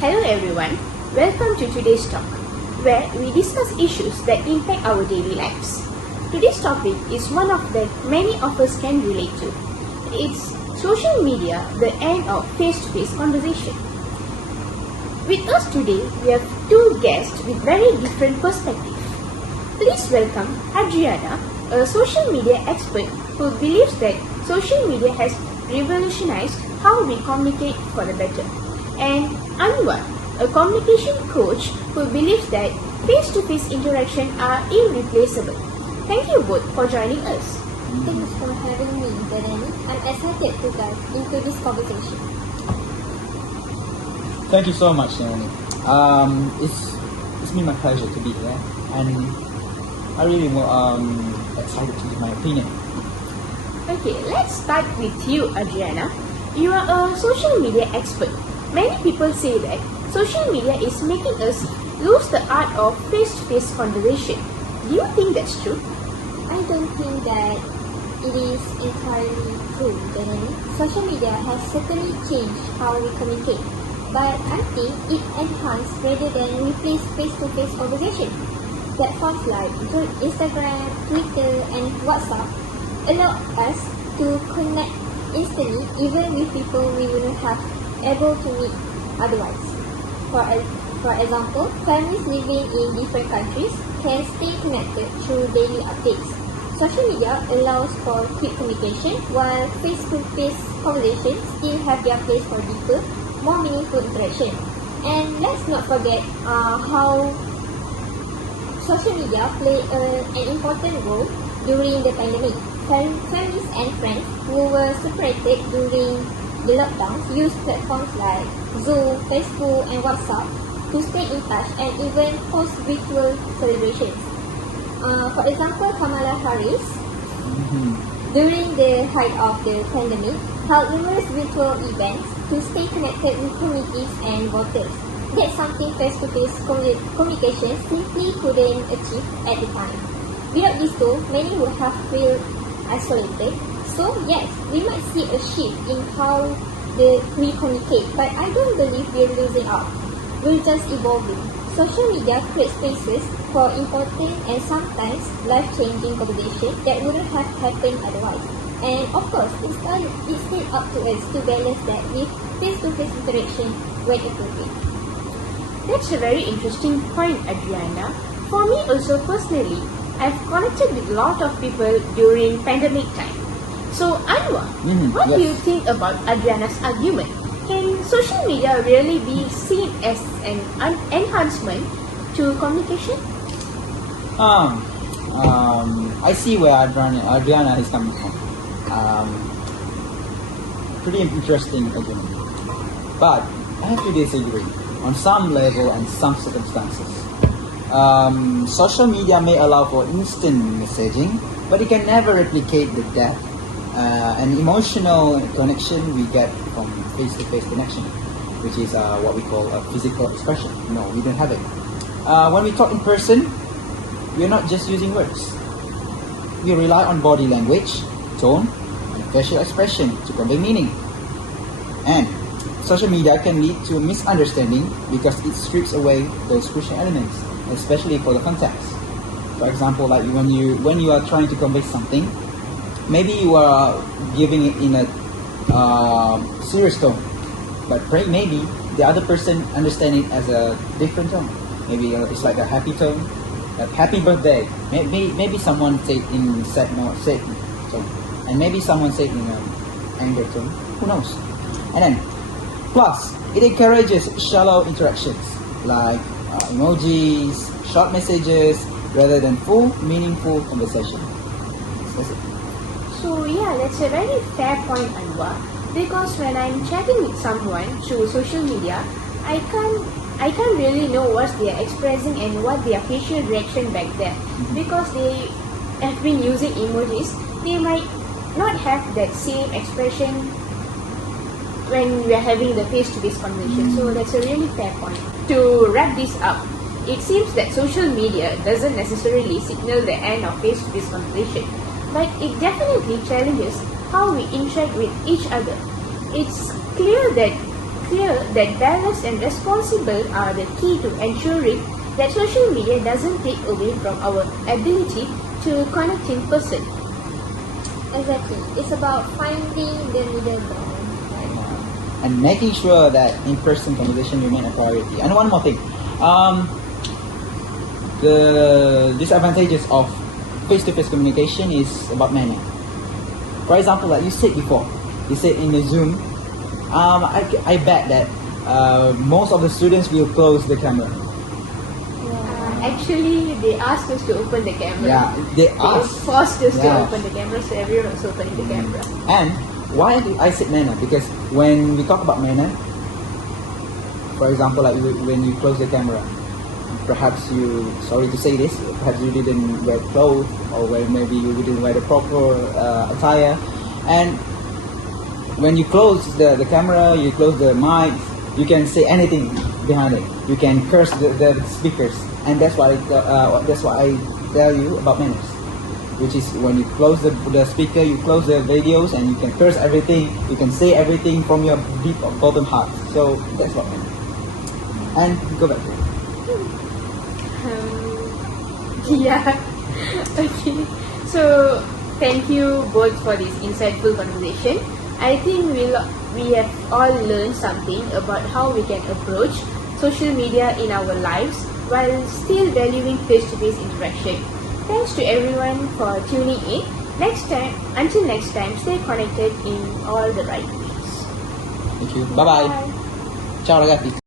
Hello everyone, welcome to today's talk, where we discuss issues that impact our daily lives. Today's topic is one of that many of us can relate to. It's social media, the end of face-to-face conversation. With us today, we have two guests with very different perspectives. Please welcome Adriana, a social media expert who believes that social media has revolutionized how we communicate for the better, and Anwar, a communication coach who believes that face-to-face interaction are irreplaceable. Thank you both for joining us. Thanks for having me, Danny. I'm excited to dive into this conversation. Thank you so much, Naomi. It's been my pleasure to be here, and I really excited to give my opinion. Okay, let's start with you, Adriana. You are a social media expert. Many people say that social media is making us lose the art of face-to-face conversation. Do you think that's true? I don't think that it is entirely true, Danny. Social media has certainly changed how we communicate, but I think it enhances rather than replace face-to-face conversation. Platforms like Instagram, Twitter, and WhatsApp allow us to connect instantly even with people we wouldn't have able to meet otherwise. For example, families living in different countries can stay connected through daily updates. Social media allows for quick communication, while face-to-face conversations still have their place for deeper, more meaningful interaction. And let's not forget how social media play an important role during the pandemic. Families and friends who were separated during the lockdowns use platforms like Zoom, Facebook, and WhatsApp to stay in touch and even host virtual celebrations. For example, Kamala Harris, during the height of the pandemic, held numerous virtual events to stay connected with communities and voters. That's something face-to-face communication simply couldn't achieve at the time. Without this tool, many would have felt isolated. So yes, we might see a shift in how we communicate, but I don't believe we're losing out. We're just evolving. Social media creates spaces for important and sometimes life-changing conversations that wouldn't have happened otherwise. And of course, it's still up to us to balance that with face-to-face interaction when appropriate. That's a very interesting point, Adriana. For me also personally, I've connected with a lot of people during pandemic time. So Anwar, what do you think about Adriana's argument? Can social media really be seen as an enhancement to communication? I see where Adriana is coming from. Pretty interesting argument, but I have to disagree on some level and some circumstances. Social media may allow for instant messaging, but it can never replicate the depth and emotional connection we get from face-to-face connection, which is what we call a physical expression. No, we don't have it. When we talk in person, we're not just using words. We rely on body language, tone, and facial expression to convey meaning. And social media can lead to misunderstanding because it strips away those crucial elements, especially for the context. For example, like when you are trying to convey something, maybe you are giving it in a serious tone, but maybe the other person understands it as a different tone. Maybe it's like a happy tone, like happy birthday. Maybe someone say it in sad tone, and maybe someone say it in an anger tone. Who knows? And then, plus, it encourages shallow interactions like emojis, short messages, rather than full, meaningful conversation. That's it. So yeah, that's a very fair point, Anwar. Because when I'm chatting with someone through social media, I can't really know what they are expressing and what their facial reaction back there. Because they have been using emojis, they might not have that same expression when we are having the face-to-face conversation. So that's a really fair point. To wrap this up, it seems that social media doesn't necessarily signal the end of face-to-face conversation, but it definitely challenges how we interact with each other. It's clear that clear that balance and responsible are the key to ensuring that social media doesn't take away from our ability to connect in person. Exactly. It's about finding the middle ground. And making sure that in-person conversation remain a priority. And one more thing, the disadvantages of face-to-face communication is about manner. For example, like you said before, you said in the Zoom, I bet that most of the students will close the camera. Actually, they asked us to open the camera. Yeah, they asked. Forced us to Yeah. open the camera, so everyone was opening the camera. And why do I said manner? Because when we talk about manner, for example, like when you close the camera, perhaps you, sorry to say this, perhaps you didn't wear clothes, or maybe you didn't wear the proper attire, and when you close the camera, you close the mic, you can say anything behind it. You can curse the speakers, and that's why I tell you about manners. Which is when you close the speaker, you close the videos, and you can curse everything, you can say everything from your deep bottom heart. So that's what manners. And go back to it. Yeah. Okay. So thank you both for this insightful conversation. I think we have all learned something about how we can approach social media in our lives while still valuing face-to-face interaction. Thanks to everyone for tuning in. Until next time, stay connected in all the right ways. Thank you. Bye bye. Ciao ragazzi.